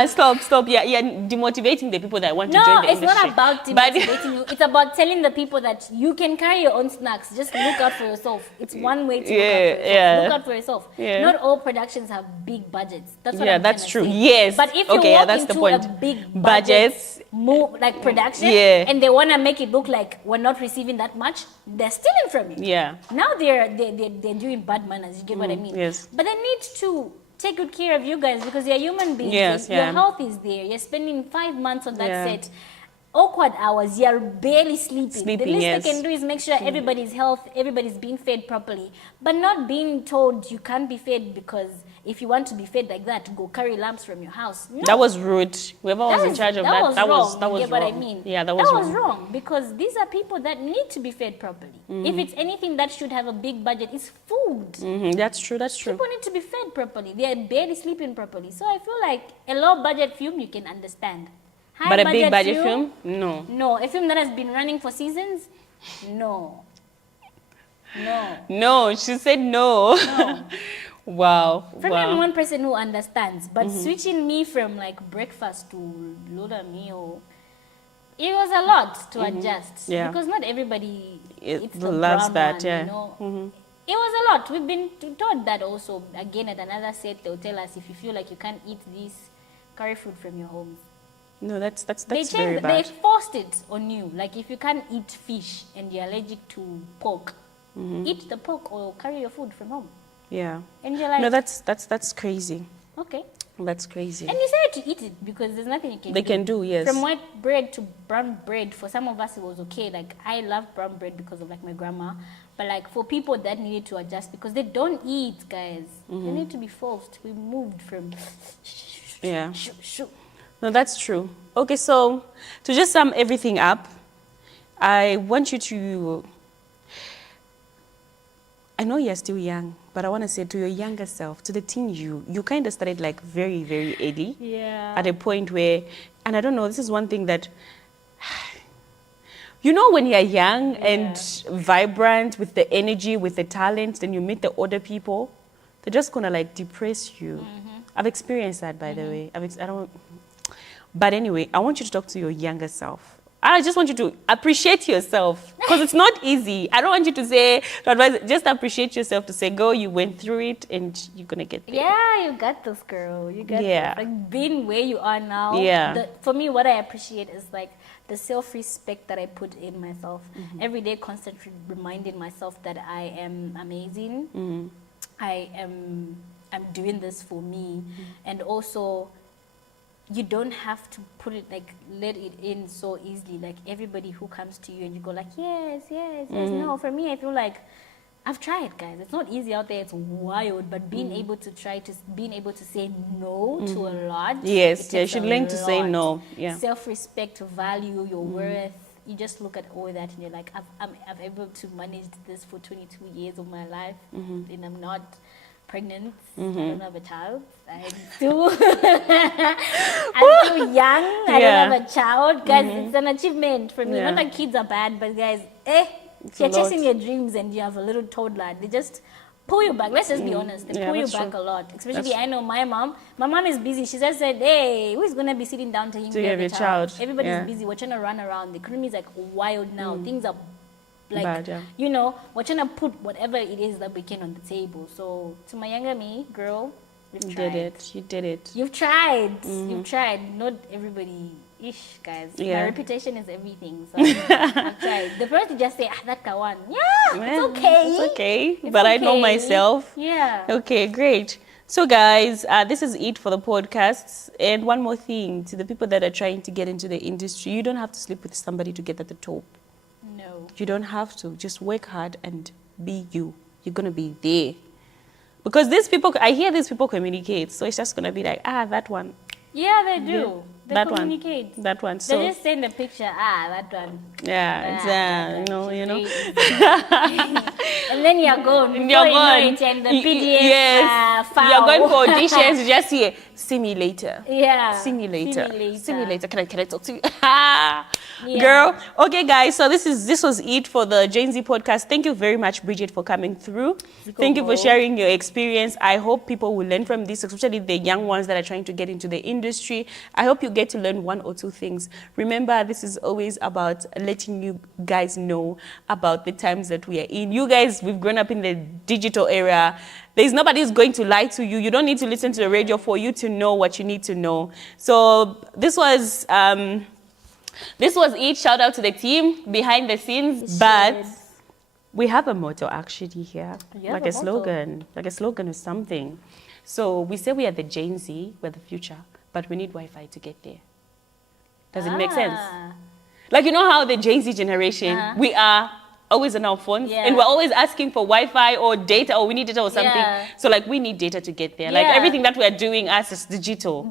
Stop. Yeah, demotivating the people that want to No, join the it's industry. not about demotivating you. It's about telling the people that you can carry your own snacks. Just look out for yourself. It's one way to look out for yourself. Look out for yourself. Yeah. Not all productions have big budgets. That's what Yeah, I'm that's trying true. to say. Yes. But if you Okay, yeah, walk that's the into point. a big Budgets. like production, Yeah. and they want to make it look like we're not receiving that much, they're stealing from you. Yeah. Now they're doing bad manners. You get what I mean? Yes. But they need to take good care of you guys because you're human beings. Yes, Your yeah. health is there. You're spending 5 months on that Yeah. set. Awkward hours, you're barely sleeping. The Sleeping, least yes. they can do is make sure everybody's health, everybody's being fed properly. But not being told you can't be fed because if you want to be fed like that, go carry lamps from your house. No. That was rude. Whoever was in charge of that, was that was wrong. You get what I wrong. mean? Yeah, that was wrong. wrong because these are people that need to be fed properly. If it's anything that should have a big budget, it's food. That's true. People need to be fed properly. They are barely sleeping properly. So I feel like a low budget film you can understand. High But a big budget film? No. No. A film that has been running for seasons? No. No, she said no. Wow. For me, I'm wow. one person who understands. But switching me from like breakfast to loader meal, it was a lot to adjust. Yeah. Because not everybody eats the loves brown that, one, yeah. you know. It was a lot. We've been taught that also. Again, at another set, they'll tell us if you feel like you can't eat this, carry food from your home. No, that's They very They bad. forced it on you. Like if you can't eat fish and you're allergic to pork, eat the pork or carry your food from home. Yeah. And you're like, No, that's crazy. okay. That's crazy. And you say to eat it because there's nothing you can They do. can do, yes. From white bread to brown bread, for some of us it was okay. Like I love brown bread because of like my grandma. But like for people that needed to adjust because they don't eat, guys. They need to be forced. We moved from Yeah. shoo. No, that's true. Okay, so to just sum everything up, I want you to, I know you're still young, but I want to say to your younger self, to the teen you kind of started like very, very early. Yeah. At a point where, and I don't know, this is one thing that, you know, when you're young and vibrant with the energy, with the talent, then you meet the older people, they're just gonna like depress you. I've experienced that, by the way. But anyway, I want you to talk to your younger self. I just want you to appreciate yourself because it's not easy. I don't want you to say, to advise, just appreciate yourself to say, go, you went through it and you're going to get there. Yeah, you got this, girl. You got Yeah. this. Like being where you are now. Yeah. For me, what I appreciate is like the self-respect that I put in myself. Every day, constantly reminding myself that I am amazing. I'm doing this for me. And also, you don't have to put it like let it in so easily. Like everybody who comes to you and you go like yes. No, for me I feel like I've tried, guys. It's not easy out there. It's wild, but being able to say no to a lot. Yes, it yeah, you takes should a learn to say lot. no. Yeah. Self-respect, value, your worth. You just look at all that and you're like, I've able to manage this for 22 years of my life, and I'm not pregnant. I don't have a child. I'm still young. I don't have a child. Guys, it's an achievement for me. Yeah. Not that kids are bad, but guys, It's you're a lot. chasing your dreams and you have a little toddler. They just pull you back. Let's just be honest. They pull you that's back true. a lot. Especially, I know my mom. My mom is busy. She just said, hey, who's going to be sitting down to him To have a child. Everybody's busy. We're trying to run around. The economy is like wild now. Things are like, Bad, yeah. you know, we're trying to put whatever it is that we can on the table. So to my younger me, girl, you've You tried. did it. You did it. You've tried. You've tried. Not everybody. Ish, guys. Yeah. My reputation is everything. So I've tried. The first to just say, that Kawan. Yeah, it's okay. It's okay. It's But I know okay. myself. Yeah. Okay, great. So, guys, this is it for the podcasts. And one more thing to the people that are trying to get into the industry, you don't have to sleep with somebody to get at the top. No. You don't have to. Just work hard and be you. You're going to be there. Because these people, I hear these people communicate. So it's just going to be like, that one. Yeah, they do. They that communicate. one. That one. So, They just send a picture. That one. yeah, it's, that one. you know. And then you're gone. Before You're you know gone. it, and the PDF Yes. file. You're going for auditions. You just hear, see me later. Yeah. See me later. See me later. Can I talk to you? Yeah. Girl. Okay, guys. So this was it for the Gen Z podcast. Thank you very much, Bridget, for coming through. Thank you for sharing your experience. I hope people will learn from this, especially the young ones that are trying to get into the industry. I hope you get to learn one or two things. Remember, this is always about letting you guys know about the times that we are in. You guys, we've grown up in the digital era. There's nobody who's going to lie to you. You don't need to listen to the radio for you to know what you need to know. So this was it. Shout out to the team behind the scenes. But we have a motto actually here, like a slogan, or something. So we say we are the Gen Z, we're the future, but we need Wi-Fi to get there. Does it make sense? Like, you know how the Gen Z generation, we are always on our phones and we're always asking for Wi-Fi or data, or we need data or something. Yeah. So like we need data to get there. Like everything that we are doing as is digital.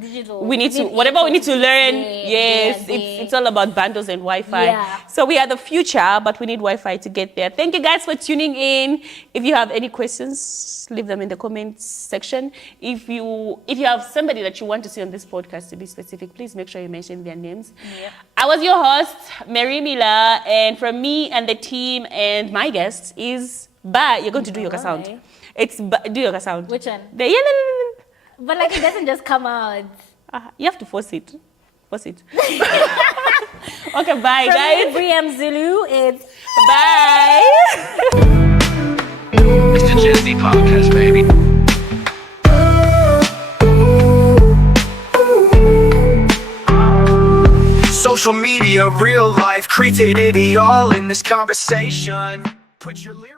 We need to, Even whatever we need to learn, yes, it's all about bundles and Wi-Fi. Yeah. So we are the future, but we need Wi-Fi to get there. Thank you guys for tuning in. If you have any questions, leave them in the comments section. If you have somebody that you want to see on this podcast, to be specific, please make sure you mention their names. Yep. I was your host, Mary Miller, and from me and the team and my guest is Ba. You're going to do yoga sound. It's Ba. Do yoga sound. Which one? The yellow. But like it doesn't just come out. You have to force it. Force it. Okay, bye, From guys. me, ZULU, it's Bye. It's the Gen Z podcast, baby. Social media, real life, created it all in this conversation. Put your lyrics